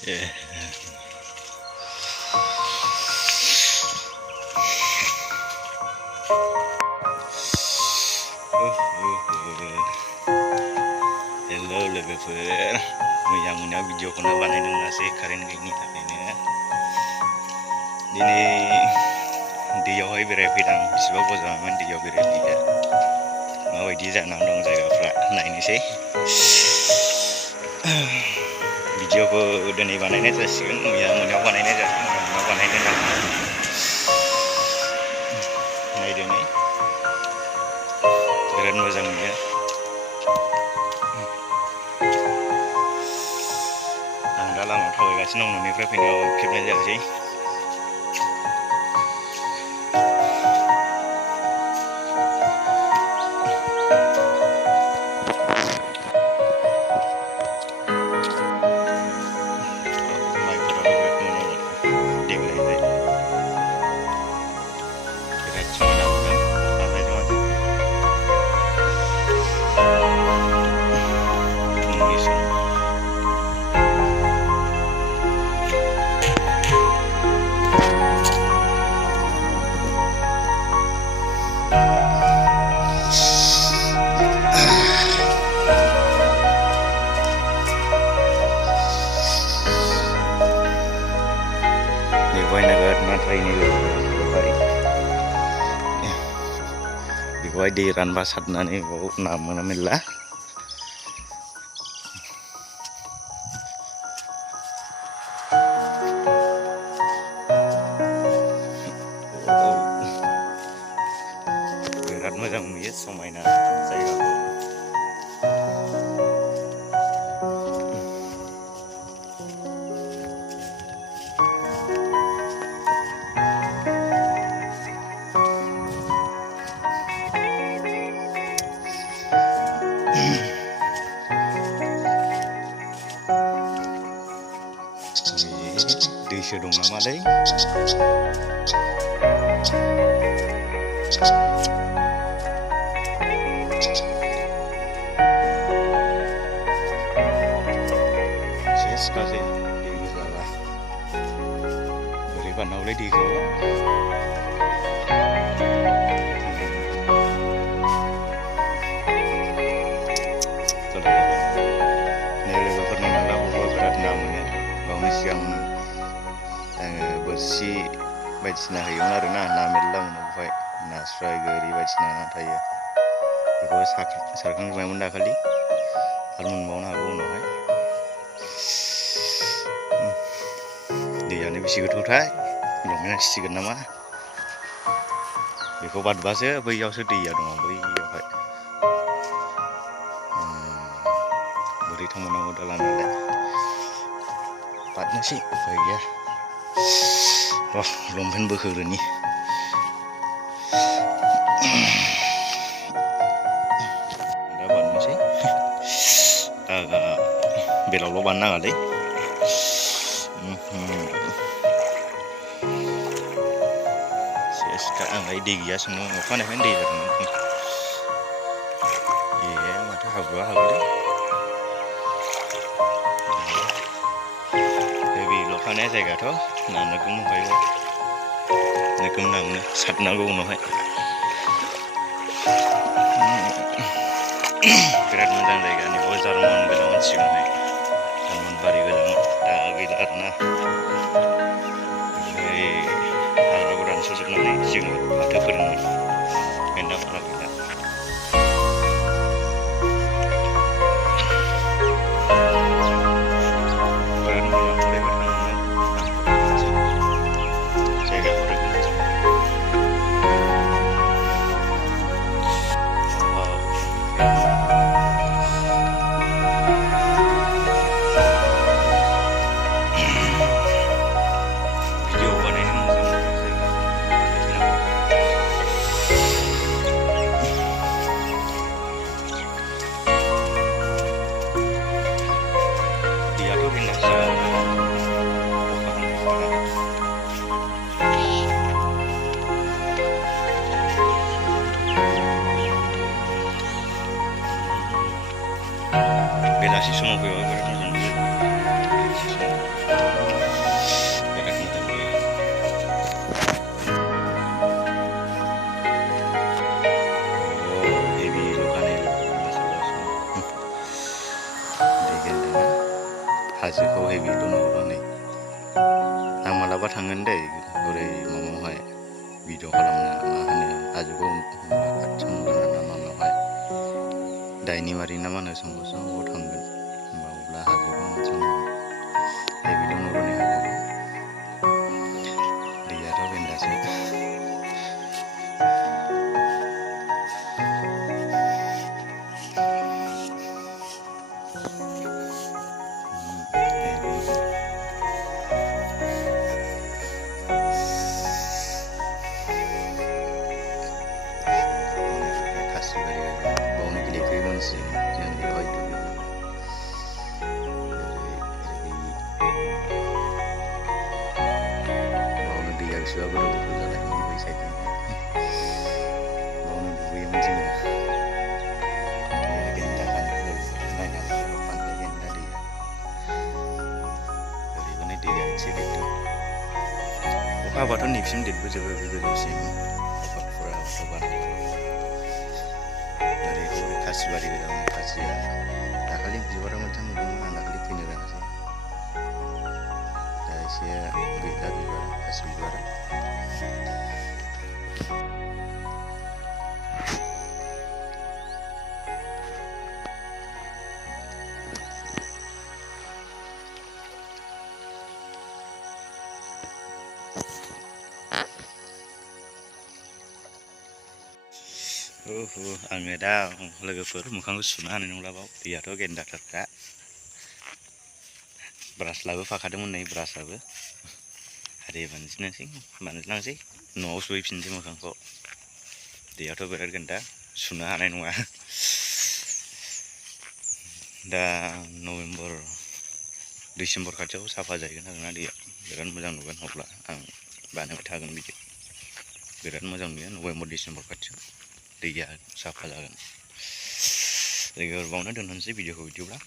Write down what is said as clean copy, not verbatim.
Yeah. Hello logoफोर, मैया मोनायाव भिडिअखौनो बानायनो मोनासै कारेन्ट गैयिनि थाखायनो। दिनै दैयावहाय बेरायफैदों, बेसेबा गोजानमोन दैयाव बेरायफैदों। माबायदि जानानै दं जायगाफ्रा नायनोसै। भिडिअखौ दिनै बानायनाय जासिगोन, मैया मोनायाव बानायनाय जासिगोन, मोनायाव बानायनाय जागोन। नायदो नै, बिराद मोजां नुयो। आं दा लामायाव थाबायगासिनो दं, न'निफ्राय फैनायाव खेबनाय जायासै। बेखौहाय दै रानबा सारनानै ना मोनो मेरला। बिराद मोजां नुयो, समायना जायगाखौ। दैसो दं नामालै? सेस गाज्रि दै गोजाला, बोरै बारनांगौलै दैखौ? लोगोफोरनि नालाखौबो बिराद ना मोनो। बावनो सिगां बोरसि बायदिसिना होयोमोन आरोना, ना मेरला मोनो बेवहाय। नास्राय, गोरि बायदिसिना ना थायो। बेखौ सारखांजोबबायमोन दाखालि, आरो मोनबावनो हागौ उनावहाय। दैयानो बेसे गोथौथाय, लंपेन्टआ सिगोन नामा? बेखौ बारबासो बैयावसो दैया दङ, बैयावहाय। बोरै थांबावनांगौ दा लामायालाय? बारनोसै, उफाय गैया। लंपेन्ट बोखोग्रोनि। दा बारनोसै। बेलावल' बारनो नाङालै। सेसखा, आंलाय दै गैया सानदों, अखा हानायखायनो दै जादों। माथो हाब्रुआ हाबोलै। बे ल'खानाय जायगाथ' ना नोगोम दंखायो, नोगोम ना मोनो, सारनांगौ उनावहाय। बिराद मोजां जायगा, नैबाव जारमन गोजामोन सिगांहाय, जारमन बारि गोजामोन, दा गैला आरोना। ओमफ्राय हाग्राखौ दानस्रांजोबनानै सिगां फाथो फोदोंमोन, ओंखायनो दा बारा गैला। हाजोखौ हेबिल' नुहुरो नै आं मालाबा थांगोन दै ओरै माबायावहाय भिडिअ खालामनो मा होनो हाजोखौ खाथियाव नुगोन ना माबायावहाय दाइनिमारि ना मा होनो संगसआव थांगोन होमबा अब्ला हाजोखौ मोजां नुगोन हेबिल' नुहुरो नै हाजोखौ दैयाथ' गेन्दासो गोसोआ गोदौ गोदौ जालायोमोन बै साइडनिफ्राय बावनो दुगैयोमोन जोङो दैया गेन्दाखानो नायना फानलाय गेन्दा दैया ओरैबानो दैया एसे देरदों अखा हाबाथ' नैसिम देरबोजोबो बे गोजौसिम अखा फुरा हाबाथ' बारा ओरै हरै खासिबारि गोदान खासिया दाखालि बिबारा मोजां नुदोंमोन आं दाखालि फैनो रोङासै दा एसे गैला बिबारा खासि बिबारा आङो दा लोगोफोर मोखांखौ सुनो हानाय नंला बाव दैयाथ' गेन्दाथारखा ब्रास लाबोफाखादोंमोन नै ब्रासआबो आरो बानजिलांसै न'आव सुहैफिनसै मोखांखौ दैयाथ' बिराद गेन्दा सुनो हानाय नङा दा नभेम्बर डिसेम्बर खाथियाव साफा जाहैगोन आरोना दैया बिराद मोजां नुगोन अब्ला आं बानायबाय थागोन बिदि बिराद मोजां नुयो नभेम्बर डिसेम्बर खाथियाव दैया साफा जागोन लोगोफोर बावनो दोनथ'नोसै भिडिअखौ बिदिब्ला